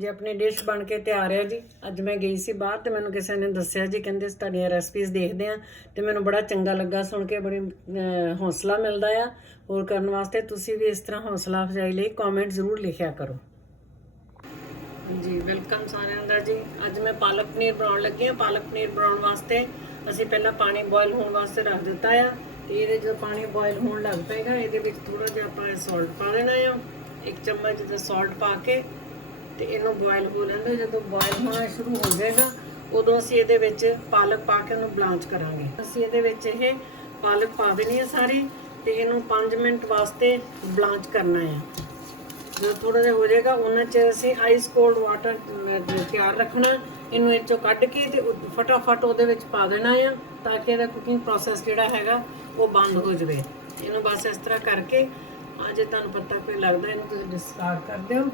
ਹਾਂਜੀ, ਆਪਣੀ ਡਿਸ਼ ਬਣ ਕੇ ਤਿਆਰ ਹੈ ਜੀ। ਅੱਜ ਮੈਂ ਗਈ ਸੀ ਬਾਹਰ ਤੇ ਮੈਨੂੰ ਕਿਸੇ ਨੇ ਦੱਸਿਆ ਜੀ, ਕਹਿੰਦੇ ਤੁਹਾਡੀਆਂ ਰੈਸਪੀਜ਼ ਦੇਖਦੇ ਆ ਤੇ ਮੈਨੂੰ ਬੜਾ ਚੰਗਾ ਲੱਗਾ ਸੁਣ ਕੇ, ਬੜੀ ਹੌਸਲਾ ਮਿਲਦਾ ਆ। ਹੋਰ ਕਰਨ ਵਾਸਤੇ ਤੁਸੀਂ ਵੀ ਇਸ ਤਰ੍ਹਾਂ ਹੌਸਲਾ ਅਫਜ਼ਾਈ ਲਈ ਕਮੈਂਟ ਜ਼ਰੂਰ ਲਿਖਿਆ ਕਰੋ। ਜੀ ਵੈਲਕਮ ਸਾਰਿਆਂ ਦਾ ਜੀ। ਅੱਜ ਮੈਂ ਪਾਲਕ ਪਨੀਰ ਬਣਾਉਣ ਲੱਗੀ ਹਾਂ। ਪਾਲਕ ਪਨੀਰ ਬਣਾਉਣ ਵਾਸਤੇ ਅਸੀਂ ਪਹਿਲਾਂ ਪਾਣੀ ਬੋਇਲ ਹੋਣ ਵਾਸਤੇ ਰੱਖ ਦਿੱਤਾ ਆ। ਤੇ ਇਹਦੇ ਜਦੋਂ ਪਾਣੀ ਬੋਇਲ ਹੋਣ ਲੱਗ ਪਏਗਾ। ਇਹਦੇ ਵਿੱਚ ਥੋੜਾ ਜਿਹਾ ਆਪਾਂ ਸਾਲਟ ਪਾ ਦੇਣਾ ਆ। ਇੱਕ ਚਮਚ ਦਾ ਸਾਲਟ ਪਾ ਕੇ ਤੇ ਇਹਨੂੰ ਬੋਇਲ ਹੋ ਲੈਂਦੇ ਜਦੋਂ ਬੋਇਲ ਹੋਣਾ ਸ਼ੁਰੂ ਹੋ ਜਾਏਗਾ, ਉਦੋਂ ਅਸੀਂ ਇਹਦੇ ਵਿੱਚ ਪਾਲਕ ਪਾ ਕੇ ਉਹਨੂੰ ਬਲਾਂਚ ਕਰਾਂਗੇ। ਅਸੀਂ ਇਹਦੇ ਵਿੱਚ ਇਹ ਪਾਲਕ ਪਾ ਦੇਣੀ ਹੈ ਸਾਰੀ ਤੇ ਇਹਨੂੰ 5 ਮਿੰਟ ਵਾਸਤੇ ਬਲਾਂਚ ਕਰਨਾ ਹੈ ਜਦੋਂ ਥੋੜਾ ਜਿਹਾ ਹੋ ਜਾਏਗਾ, ਉਹਨਾਂ ਚ ਅਸੀਂ ਆਈਸ ਕੋਲਡ ਵਾਟਰ ਤਿਆਰ ਰੱਖਣਾ। ਇਹਨੂੰ ਇਹ ਚੋਂ ਕੱਢ ਕੇ ਤੇ ਫਟਾਫਟ ਉਹਦੇ ਵਿੱਚ ਪਾ ਦੇਣਾ ਆ ਤਾਂ ਕਿ ਇਹਦਾ ਕੁਕਿੰਗ ਪ੍ਰੋਸੈਸ ਜਿਹੜਾ ਹੈਗਾ, ਉਹ ਬੰਦ ਹੋ ਜਾਵੇ। ਇਹਨੂੰ ਬਸ ਇਸ ਤਰ੍ਹਾਂ ਕਰਕੇ ਅਜੇ ਤੁਹਾਨੂੰ ਪਤਾ ਕੋਈ ਲੱਗਦਾ, ਇਹਨੂੰ ਤੁਸੀਂ ਡਿਸਕਾਰਡ ਕਰ ਦਿਓ।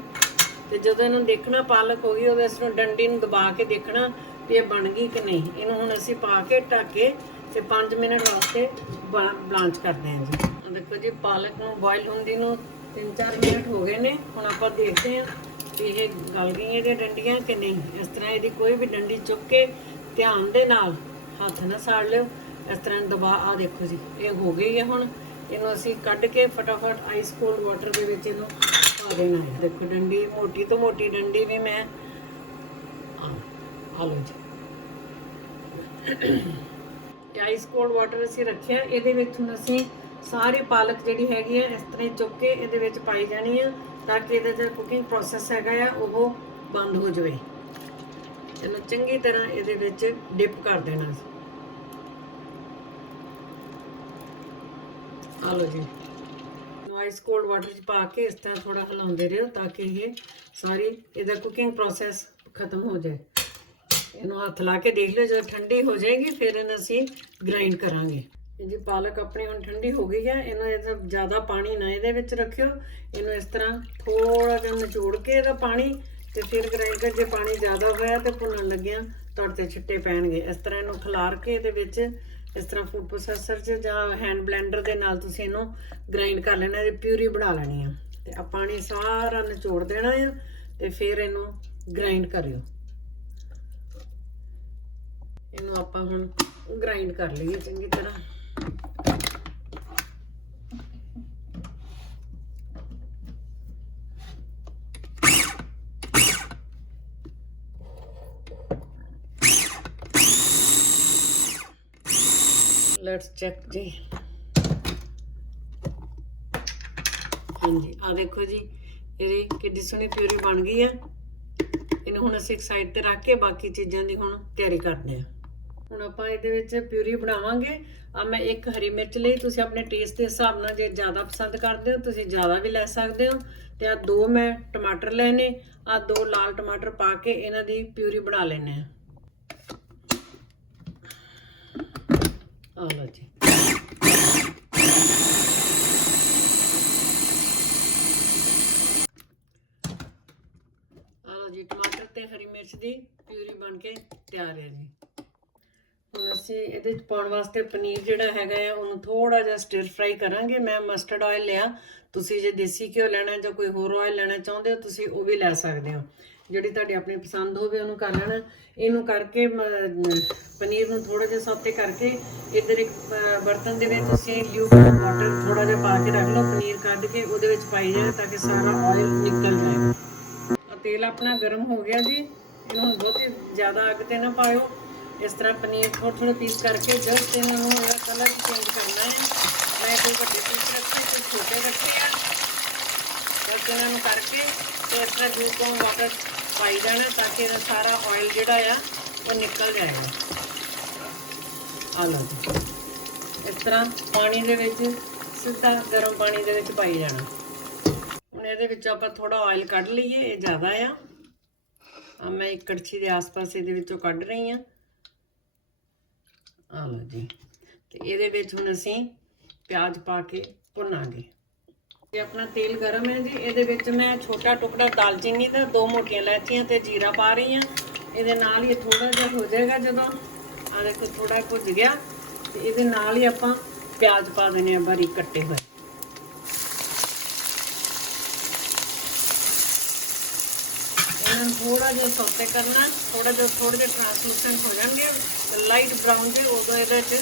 ਤੇ ਜਦੋਂ ਇਹਨੂੰ ਦੇਖਣਾ ਪਾਲਕ ਹੋ ਗਈ ਉਹਦੇ ਇਸ ਨੂੰ ਡੰਡੀ ਨੂੰ ਦਬਾ ਕੇ ਦੇਖਣਾ ਵੀ ਇਹ ਬਣ ਗਈ ਕਿ ਨਹੀਂ। ਇਹਨੂੰ ਹੁਣ ਅਸੀਂ ਪਾ ਕੇ, ਢੱਕ ਕੇ ਤੇ 5 ਮਿੰਟ ਵਾਸਤੇ ਬਲਾਂਚ ਕਰਦੇ ਹਾਂ ਜੀ। ਆਹ ਦੇਖੋ ਜੀ, ਪਾਲਕ ਨੂੰ ਬੋਇਲ ਹੁੰਦੀ ਨੂੰ 3-4 ਮਿੰਟ ਹੋ ਗਏ ਨੇ। ਹੁਣ ਆਪਾਂ ਦੇਖਦੇ ਹਾਂ ਕਿ ਇਹ ਗਲ ਗਈਆਂ ਇਹਦੀਆਂ ਡੰਡੀਆਂ ਕਿ ਨਹੀਂ। ਇਸ ਤਰ੍ਹਾਂ ਇਹਦੀ ਕੋਈ ਵੀ ਡੰਡੀ ਚੁੱਕ ਕੇ ਧਿਆਨ ਦੇ ਨਾਲ ਹੱਥ ਨਾ ਸਾੜ ਲਿਓ। ਇਸ ਤਰ੍ਹਾਂ ਦਬਾ ਆ ਦੇਖੋ ਜੀ, ਇਹ ਹੋ ਗਈ ਹੈ ਹੁਣ। ਇਹਨੂੰ ਅਸੀਂ ਕੱਢ ਕੇ ਫਟਾਫਟ ਆਈਸ ਕੋਲਡ ਵਾਟਰ ਦੇ ਵਿੱਚ ਇਹਨੂੰ ਪਾ ਦੇਖੋ, ਡੰਡੀ ਮੋਟੀ ਤੋਂ ਮੋਟੀ ਡੰਡੀ ਵੀ ਮੈਂ ਆ ਲਓ ਜੀ। ਤੇ ਕੋਲਡ ਵਾਟਰ ਅਸੀਂ ਰੱਖਿਆ। ਇਹਦੇ ਵਿੱਚ ਹੁਣ ਅਸੀਂ ਸਾਰੀ ਪਾਲਕ ਜਿਹੜੀ ਹੈਗੀ ਹੈ ਇਸ ਤਰ੍ਹਾਂ ਚੁੱਕ ਕੇ ਇਹਦੇ ਵਿੱਚ ਪਾਈ ਜਾਣੀ ਆ, ਤਾਂ ਕਿ ਇਹਦਾ ਜਿਹੜਾ ਕੁਕਿੰਗ ਪ੍ਰੋਸੈਸ ਹੈਗਾ ਆ, ਉਹ ਬੰਦ ਹੋ ਜਾਵੇ। ਇਹਨੂੰ ਚੰਗੀ ਤਰ੍ਹਾਂ ਇਹਦੇ ਵਿੱਚ ਡਿਪ ਕਰ ਦੇਣਾ ਆ ਲਓ ਜੀ। ਨੂੰ ਕੋਲਡ ਵਾਟਰ ਚ ਪਾ ਕੇ ਇਸ ਤਰ੍ਹਾਂ ਥੋੜਾ ਹਿਲਾਉਂਦੇ ਰਹੋ ਤਾਂ ਕਿ ਇਹ ਸਾਰੀ ਇਹਦਾ ਕੁਕਿੰਗ ਪ੍ਰੋਸੈਸ ਖਤਮ ਹੋ ਜਾਏ। ਇਹਨੂੰ ਹੱਥ ਲਾ ਕੇ ਦੇਖ ਲਿਓ, ਜਦੋਂ ਠੰਡੀ ਹੋ ਜਾਏਗੀ ਫਿਰ ਇਹਨੂੰ ਅਸੀਂ ਗ੍ਰਾਈਂਡ ਕਰਾਂਗੇ। ਇਹ ਜੀ ਪਾਲਕ ਆਪਣੀ ਹੁਣ ਠੰਡੀ ਹੋ ਗਈ ਹੈ, ਇਹਨੂੰ ਇਹਦਾ ਜ਼ਿਆਦਾ ਪਾਣੀ ਨਾ ਇਹਦੇ ਵਿੱਚ ਰੱਖਿਓ। ਇਹਨੂੰ ਇਸ ਤਰ੍ਹਾਂ ਥੋੜਾ ਜਿਹਾ ਨਿਚੋੜ ਕੇ ਇਹਦਾ ਪਾਣੀ ਤੇ ਫਿਰ ਗ੍ਰਾਈਂਡ ਕਰ ਜੇ ਪਾਣੀ ਜ਼ਿਆਦਾ ਹੋਇਆ ਤੇ ਭੁੰਨਣ ਲੱਗਿਆ ਤੁਹਾਡੇ ਤੇ ਛਿੱਟੇ ਪੈਣਗੇ। ਇਸ ਤਰ੍ਹਾਂ ਇਹਨੂੰ ਖਿਲਾਰ ਕੇ ਇਹਦੇ ਵਿੱਚ ਇਸ ਤਰ੍ਹਾਂ ਫੂਡ ਪ੍ਰੋਸੈਸਰ 'ਚ ਜਾਂ ਹੈਂਡ ਬਲੈਂਡਰ ਦੇ ਨਾਲ ਤੁਸੀਂ ਇਹਨੂੰ ਗ੍ਰਾਈਂਡ ਕਰ ਲੈਣਾ, ਇਹਦੀ ਪਿਊਰੀ ਬਣਾ ਲੈਣੀ ਆ। ਤੇ ਆ ਪਾਣੀ ਸਾਰਾ ਨਿਚੋੜ ਦੇਣਾ ਆ ਤੇ ਫਿਰ ਇਹਨੂੰ ਗ੍ਰਾਈਂਡ ਕਰਿਓ। ਇਹਨੂੰ ਆਪਾਂ ਹੁਣ ਗ੍ਰਾਈਂਡ ਕਰ ਲਈਏ ਚੰਗੀ ਤਰ੍ਹਾਂ। ਲੈਟਸ ਚੈੱਕ ਜੀ। ਹਾਂਜੀ ਆ ਦੇਖੋ ਜੀ, ਇਹਦੀ ਕਿੱਡੀ ਸੋਹਣੀ ਪਿਊਰੀ ਬਣ ਗਈ ਆ। ਇਹਨੂੰ ਹੁਣ ਅਸੀਂ ਇੱਕ ਸਾਈਡ ਤੇ ਰੱਖ ਕੇ ਬਾਕੀ ਚੀਜ਼ਾਂ ਦੀ ਹੁਣ ਤਿਆਰੀ ਕਰਦੇ ਹਾਂ ਹੁਣ ਆਪਾਂ ਇਹਦੇ ਵਿੱਚ ਪਿਊਰੀ ਬਣਾਵਾਂਗੇ। ਆ ਮੈਂ ਇੱਕ ਹਰੀ ਮਿਰਚ ਲਈ, ਤੁਸੀਂ ਆਪਣੇ ਟੇਸਟ ਦੇ ਹਿਸਾਬ ਨਾਲ ਜੇ ਜ਼ਿਆਦਾ ਪਸੰਦ ਕਰਦੇ ਹੋ, ਤੁਸੀਂ ਜ਼ਿਆਦਾ ਵੀ ਲੈ ਸਕਦੇ ਹੋ। ਤੇ ਆ ਦੋ ਮੈਂ ਟਮਾਟਰ ਲੈਨੇ ਆ ਦੋ ਲਾਲ ਟਮਾਟਰ ਪਾ ਕੇ ਇਹਨਾਂ ਦੀ ਪਿਊਰੀ ਬਣਾ ਲੈਣੇ ਆ। ਆ ਲਓ ਜੀ। ਆ ਲਓ ਜੀ, ਟਮਾਟਰ ਤੇ ਹਰੀ ਮਿਰਚ ਦੀ ਪਿਊਰੀ ਬਣ ਕੇ ਤਿਆਰ ਹੈ ਜੀ। ਅਸੀਂ ਇਹਦੇ ਵਿੱਚ ਪਾਉਣ ਵਾਸਤੇ ਪਨੀਰ ਜਿਹੜਾ ਹੈਗਾ ਆ, ਉਹਨੂੰ ਥੋੜਾ ਜਿਹਾ ਸਟਿਰ ਫਰਾਈ ਕਰਾਂਗੇ। ਮੈਂ ਮਸਟਰਡ ਆਇਲ ਲਿਆ। ਤੁਸੀਂ ਜੇ ਦੇਸੀ ਘਿਓ ਲੈਣਾ ਜਾਂ ਕੋਈ ਹੋਰ ਆਇਲ ਲੈਣਾ ਚਾਹੁੰਦੇ ਹੋ, ਤੁਸੀਂ ਉਹ ਵੀ ਲੈ ਸਕਦੇ ਹੋ। ਜਿਹੜੀ ਤੁਹਾਡੀ ਆਪਣੀ ਪਸੰਦ ਹੋਵੇ, ਉਹਨੂੰ ਕਰ ਲੈਣਾ। ਇਹਨੂੰ ਕਰਕੇ ਪਨੀਰ ਨੂੰ ਥੋੜਾ ਜਿਹਾ ਸੌਤੇ ਕਰਕੇ, ਇੱਧਰ ਇੱਕ ਬਰਤਨ ਦੇ ਵਿੱਚ ਤੁਸੀਂ ਲਿਊਕ ਵਾਟਰ ਥੋੜਾ ਜਿਹਾ ਪਾ ਕੇ ਰੱਖ ਲਓ। ਪਨੀਰ ਕੱਢ ਕੇ ਉਹਦੇ ਵਿੱਚ ਪਾਈ ਜਾਏ ਤਾਂ ਕਿ ਸਾਰਾ ਆਇਲ ਨਿਕਲ ਜਾਏ। ਤੇਲ ਆਪਣਾ ਗਰਮ ਹੋ ਗਿਆ ਜੀ। ਇਹਨੂੰ ਬਹੁਤੀ ਜ਼ਿਆਦਾ ਅੱਗ ਤੇ ਨਾ ਪਾਇਓ। ਇਸ ਤਰ੍ਹਾਂ ਪਨੀਰ ਥੋੜੇ ਥੋੜੇ ਪੀਸ ਕਰਕੇ ਜਸਟ ਇਹਨਾਂ ਨੂੰ ਇਹਦਾ ਕਲਰ ਚੇਂਜ ਕਰਨਾ ਹੈ। ਮੈਂ ਕੋਈ ਵੱਡੇ ਪੀਸ ਰੱਖੇ ਤੇ ਛੋਟੇ ਰੱਖੇ ਆ। ਬਸ ਇਹਨਾਂ ਨੂੰ ਕਰਕੇ ਤੇ ਇਸ ਤਰ੍ਹਾਂ ਗਲੂਕੋਨ ਵਾਟਰ ਪਾਈ ਜਾਣਾ ਤਾਂ ਕਿ ਇਹਦਾ ਸਾਰਾ ਆਇਲ ਜਿਹੜਾ ਆ, ਉਹ ਨਿਕਲ ਜਾਏਗਾ ਆ ਲਓ ਇਸ ਤਰ੍ਹਾਂ ਪਾਣੀ ਦੇ ਵਿੱਚ, ਸਿੱਧਾ ਗਰਮ ਪਾਣੀ ਦੇ ਵਿੱਚ ਪਾਈ ਜਾਣਾ। ਹੁਣ ਇਹਦੇ ਵਿੱਚ ਆਪਾਂ ਥੋੜਾ ਆਇਲ ਕੱਢ ਲਈਏ, ਇਹ ਜ਼ਿਆਦਾ ਆ। ਆ ਮੈਂ ਇੱਕ ਕੜਛੀ ਦੇ ਆਸ-ਪਾਸ ਇਹਦੇ ਵਿੱਚੋਂ ਕੱਢ ਰਹੀ ਆ ਆ ਲਓ ਜੀ। ਤੇ ਇਹਦੇ ਵਿੱਚ ਹੁਣ ਅਸੀਂ ਪਿਆਜ਼ ਪਾ ਕੇ ਭੁੰਨਾਂਗੇ। ਤੇ ਆਪਣਾ ਤੇਲ ਗਰਮ ਹੈ ਜੀ। ਇਹਦੇ ਵਿੱਚ ਮੈਂ ਛੋਟਾ ਟੁਕੜਾ ਦਾਲਚੀਨੀ ਦਾ ਦੋ ਮੋਟੀਆਂ ਇਲਾਚੀਆਂ ਤੇ ਜੀਰਾ ਪਾ ਰਹੀ ਹਾਂ। ਇਹਦੇ ਨਾਲ ਹੀ ਥੋੜਾ ਜਿਹਾ ਹੋ ਜਾਏਗਾ ਜਦੋਂ। ਆ ਦੇਖੋ ਥੋੜਾ ਭੁੱਜ ਗਿਆ। ਤੇ ਇਹਦੇ ਨਾਲ ਹੀ ਆਪਾਂ ਪਿਆਜ਼ ਪਾ ਦੇਣੇ ਆ ਬਾਰੀਕ ਕੱਟੇ ਹੋਏ। ਇਹਨਾਂ ਨੂੰ ਥੋੜਾ ਜਿਹਾ ਸੌਤੇ ਕਰਨਾ ਥੋੜਾ ਜਿਹਾ ਥੋੜੇ ਜਿਹਾ ਟ੍ਰਾਂਸਲੂਸੈਂਟ ਹੋ ਜਾਣਗੇ ਲਾਈਟ ਬ੍ਰਾਊਨ ਜੇ, ਉਦੋਂ ਇਹਦੇ 'ਚ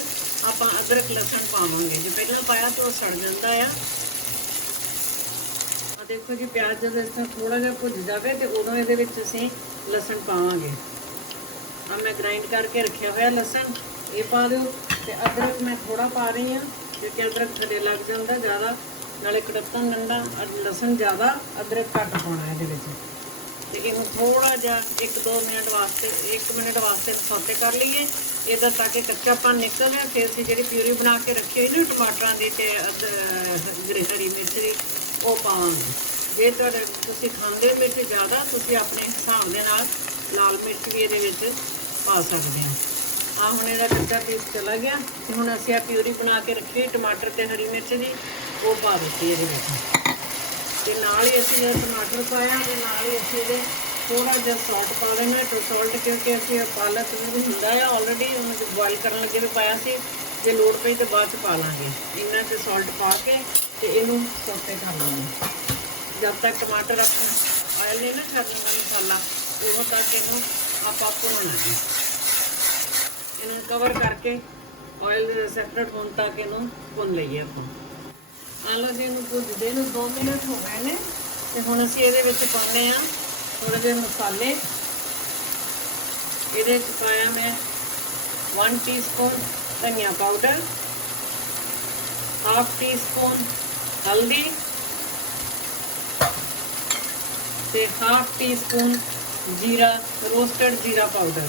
ਆਪਾਂ ਅਦਰਕ, ਲਸਣ ਪਾਵਾਂਗੇ। ਜੇ ਪਹਿਲਾਂ ਪਾਇਆ ਤਾਂ ਉਹ ਸੜ ਜਾਂਦਾ ਆ। ਆ ਦੇਖੋ ਜੀ, ਪਿਆਜ਼ ਜਦੋਂ ਇਸ ਤਰ੍ਹਾਂ ਥੋੜਾ ਜਿਹਾ ਭੁੱਜ ਜਾਵੇ ਤੇ ਉਦੋਂ ਇਹਦੇ ਵਿੱਚ ਅਸੀਂ ਲਸਣ ਪਾਵਾਂਗੇ। ਆ ਮੈਂ ਗ੍ਰਾਈਂਡ ਕਰਕੇ ਰੱਖਿਆ ਹੋਇਆ ਲਸਣ, ਇਹ ਪਾ ਦਿਓ। ਤੇ ਅਦਰਕ ਮੈਂ ਥੋੜਾ ਪਾ ਰਹੀ ਹਾਂ, ਕਿਉਂਕਿ ਅਦਰਕ ਥੱਲੇ ਲੱਗ ਜਾਂਦਾ ਜ਼ਿਆਦਾ, ਨਾਲੇ ਕੜਤਨ ਡੰਡਾ ਲਸਣ ਜ਼ਿਆਦਾ, ਅਦਰਕ ਘੱਟ ਪਾਉਣਾ ਇਹਦੇ ਵਿੱਚ। ਤੇ ਇਹਨੂੰ ਥੋੜਾ ਜਿਹਾ 1-2 ਮਿੰਟ ਵਾਸਤੇ 1 ਮਿੰਟ ਵਾਸਤੇ ਸੌਤੇ ਕਰ ਲਈਏ। ਇਹਦਾ ਤਾਂ ਕਿ ਕੱਚਾਪਨ ਨਿਕਲ ਜਾਏ ਫਿਰ ਅਸੀਂ ਜਿਹੜੀ ਪਿਊਰੀ ਬਣਾ ਕੇ ਰੱਖੀ ਹੋਈ ਨਾ ਟਮਾਟਰਾਂ ਦੀ ਤੇ ਹਰੀ ਮਿਰਚ ਦੀ, ਉਹ ਪਾਵਾਂਗੇ। ਜੇ ਤੁਹਾਡੇ, ਤੁਸੀਂ ਖਾਂਦੇ ਮਿਰਚ ਜ਼ਿਆਦਾ, ਤੁਸੀਂ ਆਪਣੇ ਹਿਸਾਬ ਦੇ ਨਾਲ ਲਾਲ ਮਿਰਚ ਵੀ ਇਹਦੇ ਵਿੱਚ ਪਾ ਸਕਦੇ ਆ ਆ ਹੁਣ ਇਹਦਾ ਕੱਚਾ ਪੀਸ ਚਲਾ ਗਿਆ। ਤੇ ਹੁਣ ਅਸੀਂ ਆ ਪਿਊਰੀ ਬਣਾ ਕੇ ਰੱਖੀ ਟਮਾਟਰ ਤੇ ਹਰੀ ਮਿਰਚ ਦੀ, ਉਹ ਪਾ ਦਿੱਤੀ ਇਹਦੇ ਵਿੱਚ। ਤੇ ਨਾਲ ਹੀ ਅਸੀਂ ਇਹ ਟਮਾਟਰ ਪਾਇਆ ਤੇ ਨਾਲ ਹੀ ਅਸੀਂ ਇਹਦੇ ਥੋੜਾ ਜਿਹਾ ਸਾਲਟ ਪਾ ਦੇਣਾ। ਟੋ ਸਾਲਟ ਕਿਉਂਕਿ ਅਸੀਂ ਇਹ ਪਾਲਕ ਵੀ ਹੁੰਦਾ ਆ ਆਲਰੇਡੀ ਉਹਨੂੰ ਬੋਇਲ ਕਰਨ ਲੱਗੇ ਵੀ ਪਾਇਆ ਸੀ। ਜੇ ਲੋੜ ਪਈ ਤੇ ਬਾਅਦ ਚ ਪਾ ਲਾਂਗੇ। ਇੰਨਾ ਚ ਸਾਲਟ ਪਾ ਕੇ ਤੇ ਇਹਨੂੰ ਸੌਤੇ ਕਰ ਲਾਂਗੇ। ਜਦ ਤੱਕ ਟਮਾਟਰ ਆਪਣਾ ਆਇਲ ਨਹੀਂ ਨਾ ਛੱਡਣਾ ਮਸਾਲਾ, ਉਦੋਂ ਤੱਕ ਇਹਨੂੰ ਆਪਾਂ ਭੁੰਨਣਾ ਹੈ ਇਹਨੂੰ ਕਵਰ ਕਰਕੇ ਆਇਲ ਸੈਪਰੇਟ ਹੋਣ ਤੱਕ ਇਹਨੂੰ ਭੁੰਨ ਲਈਏ ਆਪਾਂ। ਆਲੂ ਜੀ ਨੂੰ ਭੁੱਜਦੇ ਨੂੰ 2 ਮਿੰਟ ਹੋ ਗਏ ਨੇ ਤੇ ਹੁਣ ਅਸੀਂ ਇਹਦੇ ਵਿੱਚ ਪਾਉਂਦੇ ਆ ਥੋੜੇ ਜਿਹੇ ਮਸਾਲੇ। ਇਹਦੇ ਵਿੱਚ ਪਾਇਆ ਮੈਂ 1 ਟੀਸਪੂਨ ਧਨੀਆ ਪਾਊਡਰ ਹਾਫ ਟੀਸਪੂਨ ਹਲਦੀ ਤੇ ਹਾਫ ਟੀਸਪੂਨ ਜੀਰਾ ਰੋਸਟਡ ਜੀਰਾ ਪਾਊਡਰ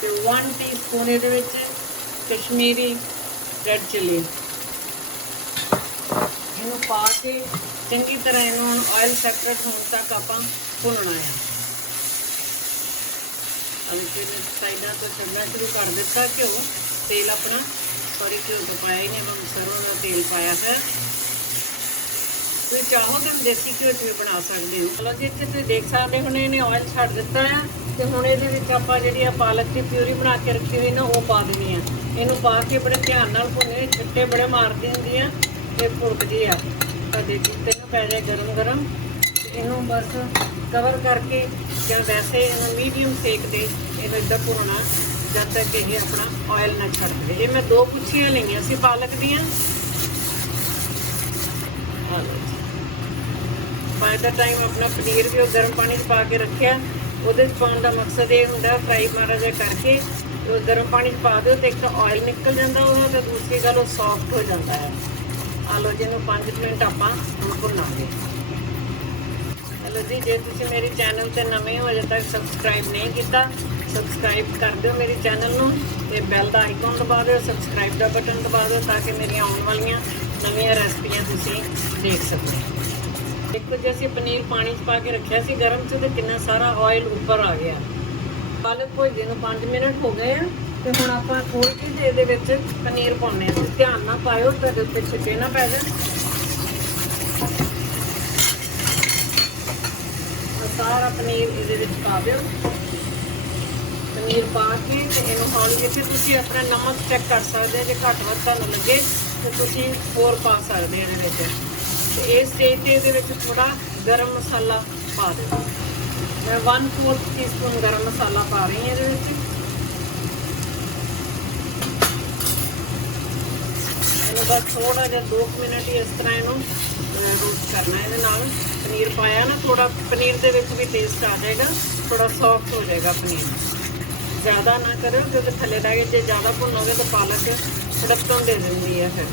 ਤੇ 1 ਟੀਸਪੂਨ ਇਹਦੇ ਵਿੱਚ ਕਸ਼ਮੀਰੀ ਰੈਡ ਚਿੱਲੀ ਇਹਨੂੰ ਪਾ ਕੇ ਚੰਗੀ ਤਰ੍ਹਾਂ ਇਹਨੂੰ ਹੁਣ ਆਇਲ ਸੈਪਰੇਟ ਹੋਣ ਤੱਕ ਆਪਾਂ ਭੁੰਨਣਾ ਹੈ। ਅभी ਫਿਰ ਸਾਈਡਾਂ ਤੋਂ ਛੱਡਣਾ ਸ਼ੁਰੂ ਕਰ ਦਿੱਤਾ ਘਿਓ। ਤੇਲ ਆਪਣਾ ਸੌਰੀ ਘਿਓ ਤਾਂ ਪਾਇਆ ਹੀ ਨਹੀਂ ਮੈਂ ਸਰੋਂ ਦਾ ਤੇਲ ਪਾਇਆ ਹੈ ਤੁਸੀਂ ਚਾਹੋ ਤਾਂ ਦੇਸੀ ਘਿਓ 'ਚ ਵੀ ਬਣਾ ਸਕਦੇ ਹੋ। ਚਲੋ ਜੀ ਇੱਥੇ ਤੁਸੀਂ ਦੇਖ ਸਕਦੇ ਹੋ ਇਹਨੇ ਆਇਲ ਛੱਡ ਦਿੱਤਾ ਆ ਤੇ ਹੁਣ ਇਹਦੇ ਵਿੱਚ ਆਪਾਂ ਜਿਹੜੀ ਆ ਪਾਲਕ ਦੀ ਪਿਊਰੀ ਬਣਾ ਕੇ ਰੱਖੀ ਹੋਈ ਨਾ, ਉਹ ਪਾ ਦੇਣੀ ਆ ਇਹਨੂੰ ਪਾ ਕੇ ਬੜੇ ਧਿਆਨ ਨਾਲ ਭੁੰਨੇ ਛਿੱਟੇ ਬੜੇ ਮਾਰਦੀ ਹੁੰਦੀ ਆ ਤੇ ਭੁੱਕਦੀ ਆ। ਕਦੇ ਜੁੱਤੇ ਨੂੰ ਪੈ ਜਾਏ ਗਰਮ ਗਰਮ। ਇਹਨੂੰ ਬਸ ਕਵਰ ਕਰਕੇ ਜਾਂ ਵੈਸੇ ਇਹਨੂੰ ਮੀਡੀਅਮ ਸੇਕ ਤੇ ਇਹਨੂੰ ਇਦਾਂ ਭੁੰਨਣਾ, ਜਦ ਤੱਕ ਇਹ ਆਪਣਾ ਆਇਲ ਨਾ ਛੱਡ ਦੇਵੇ ਇਹ ਮੈਂ ਦੋ ਕੁੱਛੀਆਂ ਲਈਆਂ ਸੀ ਪਾਲਕ ਦੀਆਂ। ਆ ਬਾਏ ਦਾ ਟਾਈਮ ਆਪਣਾ ਪਨੀਰ ਵੀ ਉਹ ਗਰਮ ਪਾਣੀ 'ਚ ਪਾ ਕੇ ਰੱਖਿਆ। ਉਹਦੇ 'ਚ ਪਾਉਣ ਦਾ ਮਕਸਦ ਇਹ ਹੁੰਦਾ ਫਰਾਈ ਮਾਰਾ ਜਿਹਾ ਕਰਕੇ ਉਹ ਗਰਮ ਪਾਣੀ 'ਚ ਪਾ ਦਿਓ ਤੇ ਇੱਕ ਆਇਲ ਨਿਕਲ ਜਾਂਦਾ ਉਹਦਾ ਤੇ ਦੂਸਰੀ ਗੱਲ ਉਹ ਸੌਫਟ ਹੋ ਜਾਂਦਾ ਹੈ। ਆਲੋ ਆਲੂ ਜਿਹਨੂੰ 5 ਮਿੰਟ ਆਪਾਂ ਹੁਣ ਭੁੰਨਾਂਗੇ। ਹਲੋ ਜੀ, ਜੇ ਤੁਸੀਂ ਮੇਰੇ ਚੈਨਲ ਤੇ ਨਵੇਂ ਹੋ, ਅਜੇ ਤੱਕ ਸਬਸਕ੍ਰਾਈਬ ਨਹੀਂ ਕੀਤਾ ਸਬਸਕ੍ਰਾਈਬ ਕਰ ਦਿਓ ਮੇਰੇ ਚੈਨਲ ਨੂੰ ਤੇ ਬੈਲ ਦਾ ਆਈਕਨ ਦਬਾ ਦਿਓ ਸਬਸਕ੍ਰਾਈਬ ਦਾ ਬਟਨ ਦਬਾ ਦਿਓ ਤਾਂ ਕਿ ਮੇਰੀਆਂ ਆਉਣ ਵਾਲੀਆਂ ਨਵੀਆਂ ਰੈਸਪੀਆਂ ਤੁਸੀਂ ਦੇਖ ਸਕੋ ਦੇਖੋ ਜੀ, ਅਸੀਂ ਪਨੀਰ ਪਾਣੀ 'ਚ ਪਾ ਕੇ ਰੱਖਿਆ ਸੀ ਗਰਮ 'ਚ ਤੇ ਕਿੰਨਾ ਸਾਰਾ ਆਇਲ ਉੱਪਰ ਆ ਗਿਆ। ਪਾਲਕ ਭੁੱਜੇ ਨੂੰ 5 ਮਿੰਟ ਹੋ ਗਏ ਆ ਤੇ ਹੁਣ ਆਪਾਂ ਥੋੜੀ ਜਿਹੀ ਦੇ ਇਹਦੇ ਵਿੱਚ ਪਨੀਰ ਪਾਉਣੇ ਆ ਤੁਸੀਂ ਧਿਆਨ ਨਾਲ ਪਾਇਓ, ਤੁਹਾਡੇ ਉੱਤੇ ਛਿੱਟੇ ਨਾ ਪੈ ਜਾਣ। ਸਾਰਾ ਪਨੀਰ ਇਹਦੇ ਵਿੱਚ ਪਾ ਦਿਓ। ਪਨੀਰ ਪਾ ਕੇ ਤੇ ਇਹਨੂੰ ਹੁਣ ਫਿਰ ਤੁਸੀਂ ਆਪਣਾ ਨਮਕ ਚੈੱਕ ਕਰ ਸਕਦੇ ਹੋ, ਜੇ ਘੱਟ ਵੱਧ ਤੁਹਾਨੂੰ ਲੱਗੇ ਤੇ ਤੁਸੀਂ ਹੋਰ ਪਾ ਸਕਦੇ ਇਹਦੇ ਵਿੱਚ। ਤੇ ਇਸ ਸਟੇਜ ਤੇ ਇਹਦੇ ਵਿੱਚ ਥੋੜਾ ਗਰਮ ਮਸਾਲਾ ਪਾ ਦਿਓ। ਮੈਂ 1/4 ਟੀਸਪੂਨ ਗਰਮ ਮਸਾਲਾ ਪਾ ਰਹੀ ਹਾਂ ਇਹਦੇ ਵਿੱਚ। ਇਹਨੂੰ ਬਸ ਥੋੜਾ ਜਿਹਾ 2 ਮਿੰਟ ਹੀ ਇਸ ਤਰ੍ਹਾਂ ਇਹਨੂੰ ਰੋਸਟ ਕਰਨਾ ਇਹਦੇ ਨਾਲ। ਪਨੀਰ ਪਾਇਆ ਨਾ ਥੋੜਾ ਪਨੀਰ ਦੇ ਵਿੱਚ ਵੀ ਟੇਸਟ ਆ ਜਾਏਗਾ ਥੋੜਾ ਸੌਫਟ ਹੋ ਜਾਏਗਾ ਪਨੀਰ। ਜ਼ਿਆਦਾ ਨਾ ਕਰਿਓ ਕਿਉਂਕਿ ਥੱਲੇ ਲੱਗ ਜੇ ਜ਼ਿਆਦਾ ਭੁੰਨੋਗੇ ਤਾਂ ਪਾਲਕ ਤੜਕਣ ਦੇ ਦਿੰਦੀ ਹੈ ਫਿਰ।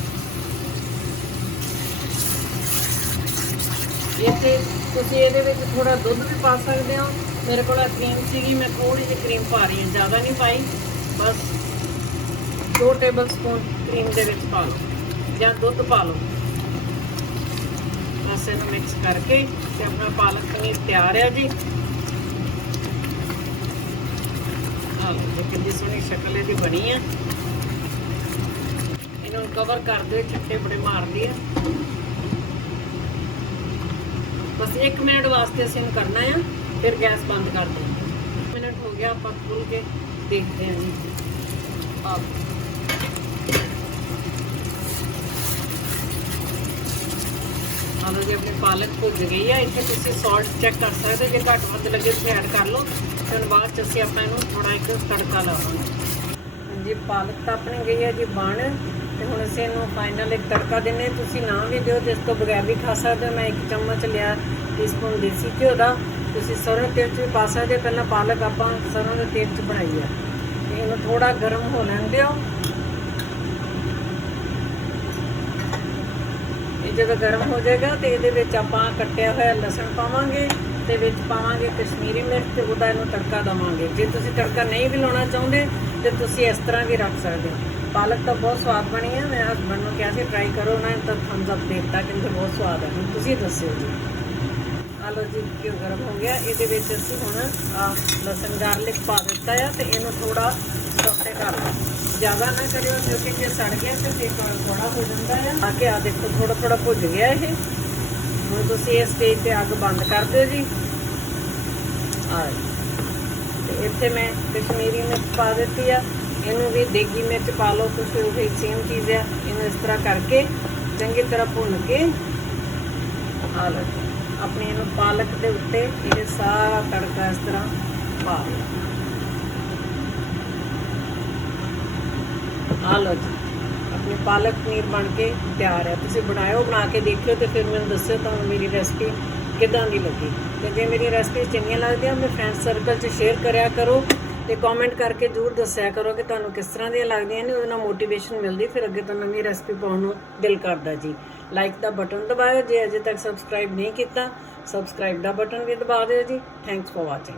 ਇੱਥੇ ਤੁਸੀਂ ਇਹਦੇ ਵਿੱਚ ਥੋੜਾ ਦੁੱਧ ਵੀ ਪਾ ਸਕਦੇ ਹੋ। ਮੇਰੇ ਕੋਲ ਕਰੀਮ ਸੀਗੀ, ਮੈਂ ਥੋੜੀ ਜਿਹੀ ਕਰੀਮ ਪਾ ਰਹੀ ਹਾਂ, ਜ਼ਿਆਦਾ ਨਹੀਂ ਪਾਈ। ਬਸ 2 ਟੇਬਲ ਸਪੂਨ ਕਰੀਮ ਦੇ ਵਿੱਚ ਪਾ ਲਓ ਜਾਂ ਦੁੱਧ ਪਾ ਲਓ। ਬਸ ਇਹਨੂੰ ਮਿਕਸ ਕਰਕੇ ਤੇ ਆਪਣਾ ਪਾਲਕ ਪਨੀਰ ਤਿਆਰ ਹੈ ਜੀ। ਆਹ ਲਓ ਕਿੰਨੀ ਸੋਹਣੀ ਸ਼ਕਲ ਇਹਦੀ ਬਣੀ ਹੈ। ਇਹਨੂੰ ਕਵਰ ਕਰ ਦਿਓ ਛੱਟੇ ਬੜੇ ਮਾਰਦੀ ਹੈ ਬਸ 1 ਮਿੰਟ ਵਾਸਤੇ ਅਸੀਂ ਇਹਨੂੰ ਕਰਨਾ ਹੈ ਫਿਰ ਗੈਸ ਬੰਦ ਕਰ ਦਿਓ ਮਿੰਟ ਹੋ ਗਿਆ ਆਪਾਂ ਖੋਲ ਕੇ ਦੇਖਦੇ ਹਾਂ ਜੀ ਆਹ ਆਲੋ ਜੀ ਆਪਣੀ ਪਾਲਕ ਭੁੱਜ ਗਈ ਆ ਇੱਥੇ ਤੁਸੀਂ ਸਾਲਟ ਚੈੱਕ ਕਰ ਸਕਦੇ ਹੋ ਜੇ ਘੱਟ ਵੱਧ ਲੱਗੇ ਤੁਸੀਂ ਐਡ ਕਰ ਲਓ ਫਿਰ ਬਾਅਦ ਚ ਅਸੀਂ ਆਪਾਂ ਇਹਨੂੰ ਥੋੜਾ ਇੱਕ ਤੜਕਾ ਲਾਵਾਂਗੇ ਹਾਂਜੀ ਪਾਲਕ ਤਾਂ ਆਪਣੀ ਗਈ ਹੈ ਜੀ ਬਣ ਤੇ ਹੁਣ ਅਸੀਂ ਇਹਨੂੰ ਫਾਈਨਲ ਇੱਕ ਤੜਕਾ ਦਿੰਨੇ ਤੁਸੀਂ ਨਾ ਵੀ ਦਿਓ, ਤੇ ਇਸ ਤੋਂ ਬਗੈਰ ਵੀ ਖਾ ਸਕਦੇ ਹੋ। ਮੈਂ ਇੱਕ ਚਮਚ ਲਿਆ ਟੀਸਪੂਨ ਦੇਸੀ ਘਿਓ ਦਾ। ਤੁਸੀਂ ਸਰੋਂ ਦੇ ਤੇਲ 'ਚ ਵੀ ਪਾ ਸਕਦੇ ਹੋ। ਪਹਿਲਾਂ ਪਾਲਕ ਆਪਾਂ ਸਰੋਂ ਦੇ ਤੇਲ 'ਚ ਬਣਾਈ ਆ। ਤੇ ਇਹਨੂੰ ਥੋੜਾ ਗਰਮ ਹੋ ਲੈਣ ਦਿਓ। ਇਹ ਜਦੋਂ ਗਰਮ ਹੋ ਜਾਏਗਾ ਤੇ ਇਹਦੇ ਵਿੱਚ ਆਪਾਂ ਕੱਟਿਆ ਹੋਇਆ ਲਸਣ ਪਾਵਾਂਗੇ ਤੇ ਵਿੱਚ ਪਾਵਾਂਗੇ ਕਸ਼ਮੀਰੀ ਮਿਰਚ ਤੇ ਉਹਦਾ ਇਹਨੂੰ ਤੜਕਾ ਦਵਾਂਗੇ। ਜੇ ਤੁਸੀਂ ਤੜਕਾ ਨਹੀਂ ਵੀ ਲਾਉਣਾ ਚਾਹੁੰਦੇ ਤੇ ਤੁਸੀਂ ਇਸ ਤਰ੍ਹਾਂ ਵੀ ਰੱਖ ਸਕਦੇ ਹੋ। ਪਾਲਕ ਤਾਂ ਬਹੁਤ ਸਵਾਦ ਬਣੀ ਹੈ ਮੈਂ ਹਸਬੰਡ ਨੂੰ ਕਿਹਾ ਸੀ ਟਰਾਈ ਕਰੋ ਉਹਨਾਂ ਨੇ, ਤਾਂ ਥੰਬਸ ਅਪ ਦੇ ਦਿੱਤਾ ਕਹਿੰਦੇ ਬਹੁਤ ਸਵਾਦ ਹੈ ਹੁਣ ਤੁਸੀਂ ਦੱਸਿਓ ਜੀ। ਆਲੂ ਜੀ, ਘਿਓ ਗਰਮ ਹੋ ਗਿਆ। ਇਹਦੇ ਵਿੱਚ ਅਸੀਂ ਹੁਣ ਲਸਣ ਗਾਰਲਿਕ ਪਾ ਦਿੱਤਾ ਆ ਤੇ ਇਹਨੂੰ ਥੋੜਾ ਸੌਤੇ ਕਰ ਲਓ। ਜ਼ਿਆਦਾ ਨਾ ਕਰਿਓ, ਕਿਉਂਕਿ ਜੇ ਸੜ ਗਿਆ ਤੇ ਫੇਰ ਥੋੜਾ ਹੋ ਜਾਂਦਾ ਆ। ਆ ਕੇ ਆ ਦੇਖੋ ਥੋੜਾ ਥੋੜਾ ਭੁੱਜ ਗਿਆ ਇਹ। ਹੁਣ ਤੁਸੀਂ ਇਸ ਸਟੇਜ ਤੇ ਅੱਗ ਬੰਦ ਕਰ ਦਿਓ ਜੀ। ਆ ਤੇ ਇੱਥੇ ਮੈਂ ਕਸ਼ਮੀਰੀ ਮਿਰਚ ਪਾ ਦਿੱਤੀ ਆ। ਇਹਨੂੰ ਵੀ ਦੇਗੀ ਮਿਰਚ ਪਾ ਲਓ ਤੁਸੀਂ ਉਹ ਵੀ ਸੇਮ ਚੀਜ਼ ਆ। ਇਹਨੂੰ ਇਸ ਤਰ੍ਹਾਂ ਕਰਕੇ ਚੰਗੀ ਤਰ੍ਹਾਂ ਭੁੰਨ ਕੇ ਆ ਲਓ ਜੀ। ਆਪਣੀ ਇਹਨੂੰ ਪਾਲਕ ਦੇ ਉੱਤੇ ਇਹ ਸਾਰਾ ਤੜਕਾ ਇਸ ਤਰ੍ਹਾਂ ਪਾ ਦਿਓ। ਆ ਲਓ ਜੀ, ਆਪਣੀ ਪਾਲਕ ਪਨੀਰ ਬਣ ਕੇ ਤਿਆਰ ਹੈ। ਤੁਸੀਂ ਬਣਾਇਓ, ਬਣਾ ਕੇ ਦੇਖਿਓ ਤੇ ਫਿਰ ਮੈਨੂੰ ਦੱਸਿਓ ਤੁਹਾਨੂੰ ਮੇਰੀ ਰੈਸਪੀ ਕਿਦਾਂ ਦੀ ਲੱਗੀ। ਤੇ ਜੇ ਮੇਰੀ ਰੈਸਪੀ ਚੰਗੀਆਂ ਲੱਗਦੀਆਂ ਮੇਰੇ ਫਰੈਂਡ ਸਰਕਲ 'ਚ ਸ਼ੇਅਰ ਕਰਿਆ ਕਰੋ। ਤੇ ਕਮੈਂਟ ਕਰਕੇ ਜ਼ਰੂਰ ਦੱਸਿਆ ਕਰੋ ਕਿ ਤੁਹਾਨੂੰ ਕਿਸ ਤਰ੍ਹਾਂ ਦੀਆਂ ਲੱਗਦੀਆਂ ਨੇ ਉਹਦੇ ਨਾਲ ਮੋਟੀਵੇਸ਼ਨ ਮਿਲਦੀ, ਫਿਰ ਅੱਗੇ ਤੋਂ ਨਵੀਂ ਰੈਸਪੀ ਪਾਉਣ ਨੂੰ ਦਿਲ ਕਰਦਾ ਜੀ। ਲਾਈਕ ਦਾ ਬਟਨ ਦਬਾਇਓ, ਜੇ ਅਜੇ ਤੱਕ ਸਬਸਕ੍ਰਾਈਬ ਨਹੀਂ ਕੀਤਾ ਸਬਸਕ੍ਰਾਈਬ ਦਾ ਬਟਨ ਵੀ ਦਬਾ ਦਿਓ ਜੀ। Thanks for watching